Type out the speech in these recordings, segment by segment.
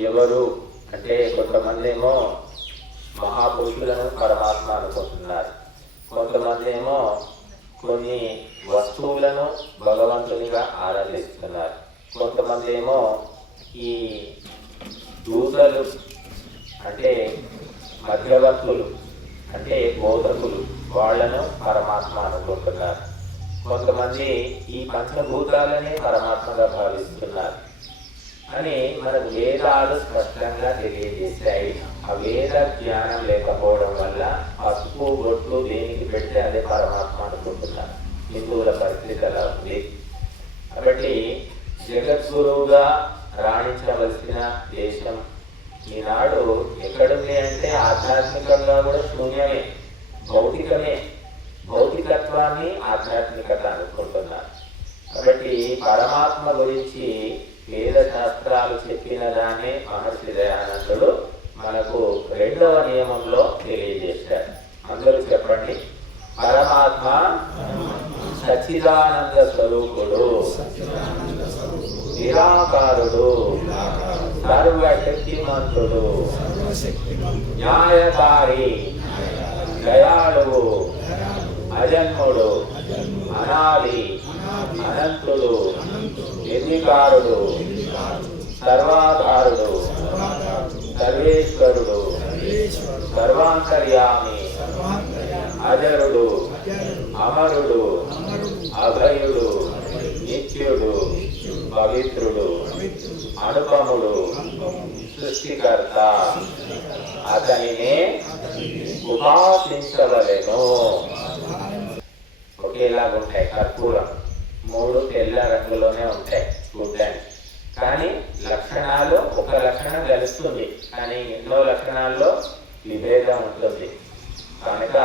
ఎవరు అంటే కొంతమంది ఏమో మహాపురుషులను పరమాత్మ అనుకుంటున్నారు. కొంతమంది ఏమో కొన్ని వస్తువులను భగవంతునిగా ఆరాధిస్తున్నారు. కొంతమంది ఏమో ఈ దూతలు అంటే మధ్యవర్తులు అంటే బోధకులు వాళ్ళను పరమాత్మ అనుకుంటున్నారు. కొంతమంది ఈ పంచభూతాలనే పరమాత్మగా భావిస్తున్నారు. అని మనకు వేదాలు స్పష్టంగా తెలియజేశాయి. ఆ వేద జ్ఞానం లేకపోవడం వల్ల పసుపు బొట్లు దేనికి పెడితే అదే పరమాత్మ అనుకుంటున్నారు. హిందువుల పరిస్థితి అలా ఉంది. కాబట్టి జగద్గురువుగా రాణించవలసిన దేశం ఈనాడు ఎక్కడుంది అంటే ఆధ్యాత్మికంగా కూడా శూన్యమే భౌతికమే భౌతికత్వాన్ని ఆధ్యాత్మికత అనుకుంటున్నారు. కాబట్టి పరమాత్మ గురించి వేద శాస్త్రాలు చెప్పిన దాన్ని మహర్షి దయానందుడు మనకు రెండవ నియమంలో తెలియజేశారు. అందరూ చెప్పండి. పరమాత్మ సచిదానంద స్వరూపుడు నిరాకారుడు సర్వశక్తిమంతుడు న్యాయకారి దయాళువు అజన్ముడు అనాది అనంతుడు నిర్వికారుడు సర్వాధారుడు. సర్వేశ్వరుడు. సర్వాంతర్యామి. అజరుడు. అమరుడు. అభయుడు. నిత్యుడు. పవిత్రుడు. అనుపముడు. సృష్టికర్త. అతనినే ఉపాసించవలెను. ఒకేలాగుంటాయి కర్పూరం. మూడు తెల్ల రంగులోనే ఉంటాయి చూడ్డానికి కానీ లక్షణాలు ఒక లక్షణం కలుస్తుంది కానీ ఎన్నో లక్షణాల్లో విభేదం ఉంటుంది. కనుక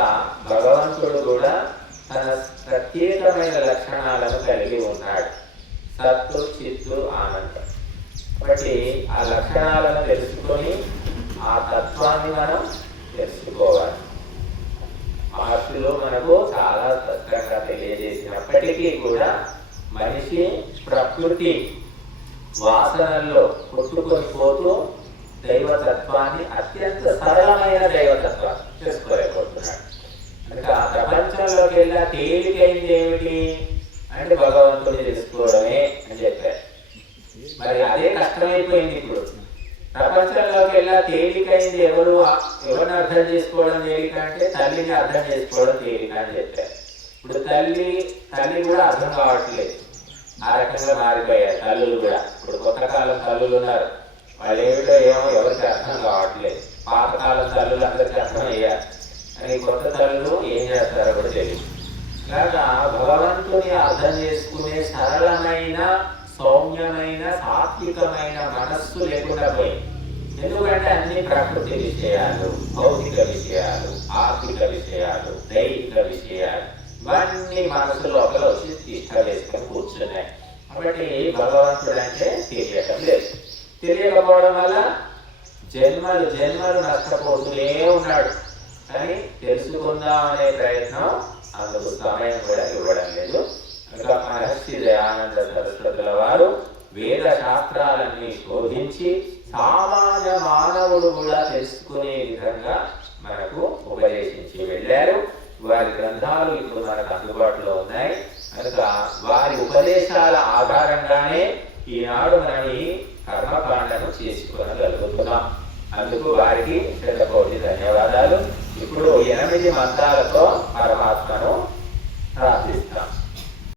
భగవంతుడు కూడా తన ప్రత్యేకమైన లక్షణాలను కలిగి ఉన్నాడు. సత్తు చిత్తు ఆనందం. కాబట్టి ఆ లక్షణాలను తెలుసుకొని ఆ తత్వాన్ని మనం తెలుసుకోవాలి. మనకు చాలా స్పష్టంగా తెలియజేసినప్పటికీ కూడా మనిషి ప్రకృతి వాసనల్లో కొట్టుకొని పోతూ దైవతత్వాన్ని అత్యంత సరళమైన దైవతత్వం చేసుకోలేకపోతున్నాడు. కనుక ప్రపంచంలోకి వెళ్ళా తేలికైంది ఏమిటి అంటే భగవంతుని తెలుసుకోవడమే అని చెప్పారు. మరి అదే కష్టమైపోయింది ఇప్పుడు. ప్రపంచంలోకి వెళ్ళా తేలికైంది ఎవరు? ఎవరిని అర్థం చేసుకోవడం తేలిక అంటే తల్లిని అర్థం చేసుకోవడం తేలిక అని చెప్పారు. ఇప్పుడు తల్లి తల్లి కూడా అర్థం కావట్లేదు. ఆ రకంగా మారిపోయారు తల్లులు కూడా. ఇప్పుడు కొత్త కాలం తల్లులు ఉన్నారు. వాళ్ళు ఏమిటో ఏమో ఎవరికి అర్థం కావట్లేదు. పాతకాలం తల్లులు అందరికీ అర్థం అయ్యారు. అని కొత్త తల్లులు ఏం చేస్తారో కూడా తెలియదు. కనుక భగవంతుని అర్థం సాత్వికమైన మనస్సు లేకుండా పోయి. ఎందుకంటే అన్ని ప్రకృతి విషయాలు భౌతిక విషయాలు ఆర్థిక విషయాలు దైహిక విషయాలు ఇవన్నీ మనసు లోపల వచ్చి తిష్ట వేసుకొని కూర్చున్నాయి. కాబట్టి భగవంతుడు అంటే తెలియటం లేదు. తెలియకపోవడం వల్ల జన్మలు జన్మలు నష్టపోతూనే ఉన్నాడు. కానీ తెలుసుకుందాం అనే ప్రయత్నం అందుకు సమయం కూడా ఇవ్వడం లేదు. ఇంకా మహర్షి దయానంద సరస్వతుల వారు వేద శాస్త్రాలన్నీ శోధించి సామాన్య మానవుడు కూడా తెలుసుకునే విధంగా మనకు ఉపదేశించి వెళ్ళారు. వారి గ్రంథాలు ఇప్పుడు మనకు అందుబాటులో ఉన్నాయి. కనుక వారి ఉపదేశాల ఆధారంగానే ఈనాడు మనం ఈ కర్మకాండను చేసుకొనగలుగుతున్నాం. అందుకు వారికి శతకోటి ధన్యవాదాలు. ఇప్పుడు ఎనిమిది మంత్రాలతో